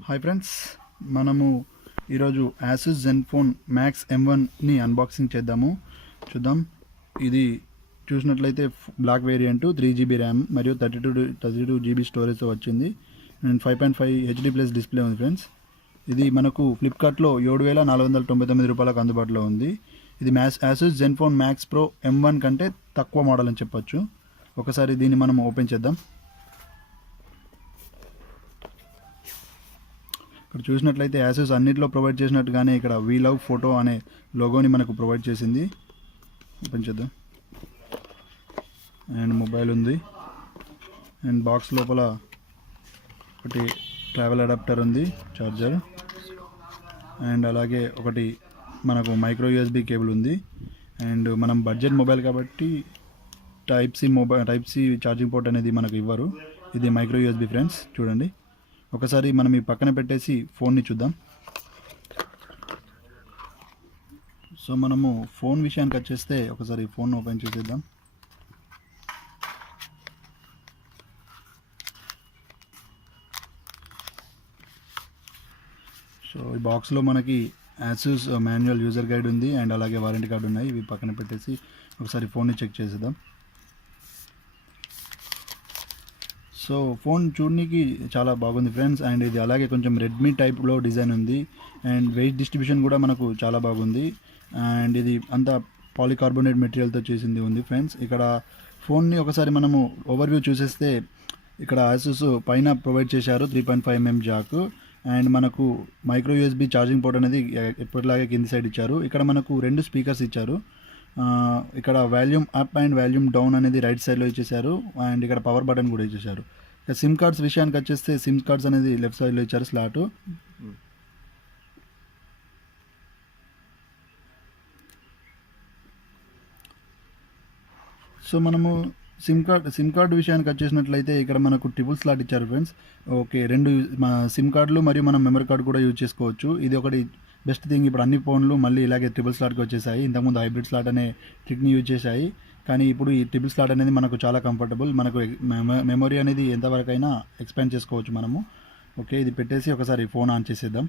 Hi friends, మనము ఈరోజు Asus Zenfone Max M1ని unboxing చేద్దాము. చూద్దాం. ఇది చూసినట్లయితే బ్లాక్ వేరియంట్ 3GB ర్యామ్ మరియు 32GB స్టోరేజ్తో వచ్చింది అండ్ 5.5 HD ప్లస్ డిస్ప్లే ఉంది ఫ్రెండ్స్. ఇది మనకు ఫ్లిప్కార్ట్లో 7,499 రూపాయలకు అందుబాటులో ఉంది. ఇది Asus Zenfone Max Pro M1 కంటే తక్కువ మోడల్ అని చెప్పొచ్చు. ఒకసారి దీన్ని మనం ఓపెన్ చేద్దాం. ఇక్కడ చూసినట్లయితే యాసూస్ అన్నిట్లో ప్రొవైడ్ చేసినట్టుగానే ఇక్కడ వీ లవ్ ఫోటో అనే లోగోని మనకు ప్రొవైడ్ చేసింది. ఓపెన్ చేద్దాం. అండ్ మొబైల్ ఉంది అండ్ బాక్స్ లోపల ఒకటి ట్రావెల్ అడాప్టర్ ఉంది, చార్జర్, అండ్ అలాగే ఒకటి మనకు మైక్రో యూఎస్బి కేబుల్ ఉంది. అండ్ మనం బడ్జెట్ మొబైల్ కాబట్టి టైప్ సి ఛార్జింగ్ పోర్ట్ అనేది మనకు ఇవ్వరు. ఇది మైక్రో యూఎస్బి ఫ్రెండ్స్. చూడండి, ఒకసారి మనం ఈ పక్కన పెట్టేసి ఫోన్ని చూద్దాం. సో మనము ఫోన్ విషయానికి వచ్చేస్తే ఒకసారి ఫోన్ ఓపెన్ చేసేద్దాం. సో ఈ బాక్స్లో మనకి Asus మాన్యువల్ యూజర్ గైడ్ ఉంది అండ్ అలాగే వారంటీ కార్డు ఉన్నాయి. ఇవి పక్కన పెట్టేసి ఒకసారి ఫోన్ని చెక్ చేసేద్దాం. సో ఫోన్ చూడడానికి చాలా బాగుంది ఫ్రెండ్స్. అండ్ ఇది అలాగే కొంచెం రెడ్మీ టైప్లో డిజైన్ ఉంది అండ్ వెయిట్ డిస్ట్రిబ్యూషన్ కూడా మనకు చాలా బాగుంది. అండ్ ఇది అంతా పాలికార్బోనేట్ మెటీరియల్తో చేసింది ఉంది ఫ్రెండ్స్. ఇక్కడ ఫోన్ని ఒకసారి మనము ఓవర్వ్యూ చూసేస్తే ఇక్కడ Asus పైన ప్రొవైడ్ చేశారు 3.5mm జాక్ అండ్ మనకు మైక్రో యూఎస్బి ఛార్జింగ్ పోర్ట్ అనేది ఎప్పటిలాగే కింది సైడ్ ఇచ్చారు. ఇక్కడ మనకు 2 స్పీకర్స్ ఇచ్చారు. ఇక్కడ volume up and volume down అనేది రైట్ సైడ్లో ఇచ్చేసారు అండ్ ఇక్కడ పవర్ బటన్ కూడా ఇచ్చేసారు. ఇక సిమ్ కార్డ్స్ విషయానికి వచ్చేస్తే సిమ్ కార్డ్స్ అనేది లెఫ్ట్ సైడ్లో ఇచ్చారు స్లాట్. సో మనము సిమ్ కార్డు విషయానికి వచ్చేసినట్లయితే ఇక్కడ మనకు ట్రిపుల్ స్లాట్ ఇచ్చారు ఫ్రెండ్స్. ఓకే, 2 సిమ్ కార్డులు మరియు మనం మెమరీ కార్డు కూడా యూజ్ చేసుకోవచ్చు. ఇది ఒకటి బెస్ట్ థింగ్. ఇప్పుడు అన్ని ఫోన్లు మళ్ళీ ఇలాగే ట్రిపుల్ స్లాట్కి వచ్చేసాయి. ఇంతకుముందు హైబ్రిడ్ స్లాట్ అనే ట్రిక్ని యూజ్ చేశాయి, కానీ ఇప్పుడు ఈ ట్రిపుల్ స్లాట్ అనేది మనకు చాలా కంఫర్టబుల్. మనకు మెమరీ అనేది ఎంతవరకైనా ఎక్స్పాండ్ చేసుకోవచ్చు మనము. ఓకే, ఇది పెట్టేసి ఒకసారి ఫోన్ ఆన్ చేసేద్దాం.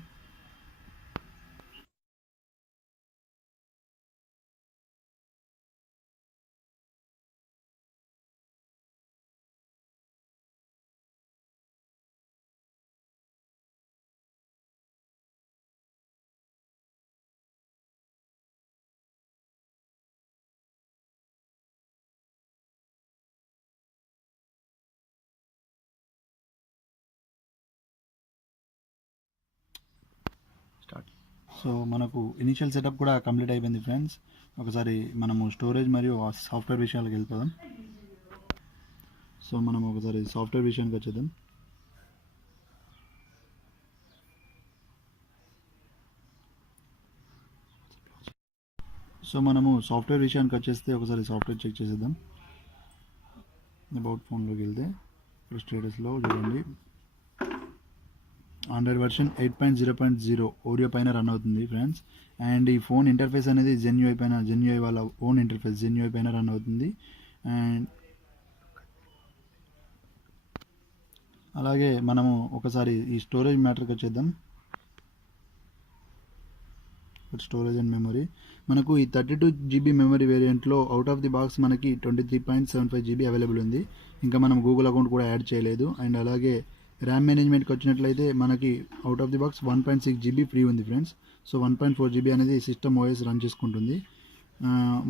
స్టార్ట్. సో మనకు ఇనిషియల్ సెటప్ కూడా కంప్లీట్ అయిపోయింది ఫ్రెండ్స్. ఒకసారి మనము స్టోరేజ్ మరియు సాఫ్ట్వేర్ విషయాలకు వెళ్ళిపోదాం. సో మనం ఒకసారి సాఫ్ట్వేర్ విషయానికి వచ్చేద్దాం. సో మనము సాఫ్ట్వేర్ విషయానికి వచ్చేస్తే ఒకసారి సాఫ్ట్వేర్ చెక్ చేసేద్దాం. అబౌట్ ఫోన్లోకి వెళ్తే ఇప్పుడు స్టేటస్లో చూడండి, ఆండ్రాయిడ్ వర్షన్ 8.0.0 ఓరియో పైన రన్ అవుతుంది ఫ్రెండ్స్. అండ్ ఈ ఫోన్ ఇంటర్ఫేస్ అనేది జెన్యూఐ వాళ్ళ ఓన్ ఇంటర్ఫేస్ జెన్యూఐ పైన రన్ అవుతుంది. అండ్ అలాగే మనము ఒకసారి ఈ స్టోరేజ్ మ్యాటర్కి వచ్చేద్దాం. స్టోరేజ్ అండ్ మెమరీ మనకు ఈ 32GB మెమరీ వేరియంట్లో అవుట్ ఆఫ్ ది బాక్స్ మనకి 23.75GB అవైలబుల్ ఉంది. ఇంకా మనం గూగుల్ అకౌంట్ కూడా యాడ్ చేయలేదు. అండ్ అలాగే ర్యామ్ మేనేజ్మెంట్కి వచ్చినట్లయితే మనకి out of the box 1.6GB free ఉంది ఫ్రెండ్స్. సో 1.4GB అనేది సిస్టమ్ ఓఎస్ రన్ చేసుకుంటుంది.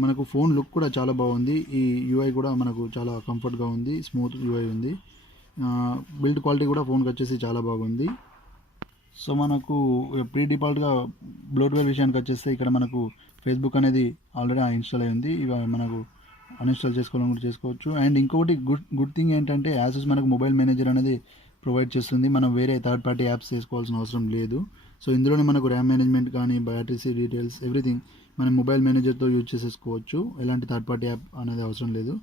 మనకు ఫోన్ లుక్ కూడా చాలా బాగుంది. ఈ యూఐ కూడా మనకు చాలా కంఫర్ట్గా ఉంది, స్మూత్ యూఐ ఉంది. బిల్డ్ క్వాలిటీ కూడా ఫోన్కి వచ్చేసి చాలా బాగుంది. సో మనకు ప్రీ డిఫాల్ట్గా బ్లోట్వేర్ విషయానికి వచ్చేస్తే ఇక్కడ మనకు ఫేస్బుక్ అనేది ఆల్రెడీ ఇన్స్టాల్ అయ్యింది. ఇవి మనకు అన్ఇన్స్టాల్ చేసుకోవడం కూడా చేసుకోవచ్చు. అండ్ ఇంకొకటి గుడ్ థింగ్ ఏంటంటే Asus మనకు మొబైల్ మేనేజర్ అనేది ప్రొవైడ్ చేస్తుంది. మనం వేరే థర్డ్ పార్టీ యాప్స్ చేసుకోవాల్సిన అవసరం లేదు. సో ఇందులోనే మనకు ర్యామ్ మేనేజ్మెంట్ కానీ బ్యాటరీ డీటెయిల్స్ ఎవ్రీథింగ్ మనం మొబైల్ మేనేజర్తో యూజ్ చేసేసుకోవచ్చు. ఎలాంటి థర్డ్ పార్టీ యాప్ అనేది అవసరం లేదు.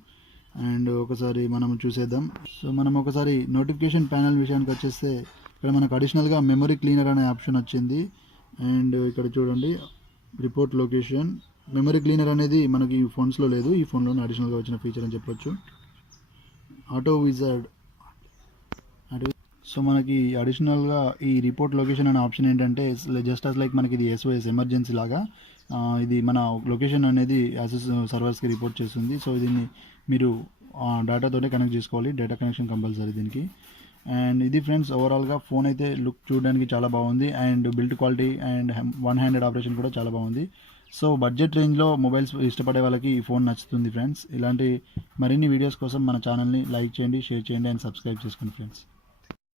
అండ్ ఒకసారి మనం చూసేద్దాం. సో మనం ఒకసారి నోటిఫికేషన్ ప్యానల్ విషయానికి వచ్చేస్తే ఇక్కడ మనకు అడిషనల్గా మెమరీ క్లీనర్ అనే ఆప్షన్ వచ్చింది. అండ్ ఇక్కడ చూడండి, రిపోర్ట్ లొకేషన్ మెమరీ క్లీనర్ అనేది మనకి ఈ ఫోన్స్లో లేదు, ఈ ఫోన్లోనే అడిషనల్గా వచ్చిన ఫీచర్ అని చెప్పొచ్చు. ఆటో విజార్డ్ సో మనకి అడిషనల్గా ఈ రిపోర్ట్ లొకేషన్ అనే ఆప్షన్ ఏంటంటే జస్ట్ అస్ లైక్ మనకి ఇది ఎస్ఓఎస్ ఎమర్జెన్సీ లాగా ఇది మన లొకేషన్ అనేది యాసెస్ సర్వర్స్కి రిపోర్ట్ చేస్తుంది. సో దీన్ని మీరు డేటాతోనే కనెక్ట్ చేసుకోవాలి, డేటా కనెక్షన్ కంపల్సరీ దీనికి. అండ్ ఇది ఫ్రెండ్స్ ఓవరాల్గా ఫోన్ అయితే లుక్ చూడడానికి చాలా బాగుంది and build quality and one handed operation కూడా చాలా బాగుంది. సో బడ్జెట్ రేంజ్లో మొబైల్స్ ఇష్టపడే వాళ్ళకి ఈ ఫోన్ నచ్చుతుంది ఫ్రెండ్స్. ఇలాంటి మరిన్ని వీడియోస్ కోసం మన ఛానల్ని లైక్ చేయండి, షేర్ చేయండి అండ్ సబ్స్క్రైబ్ చేసుకోండి ఫ్రెండ్స్.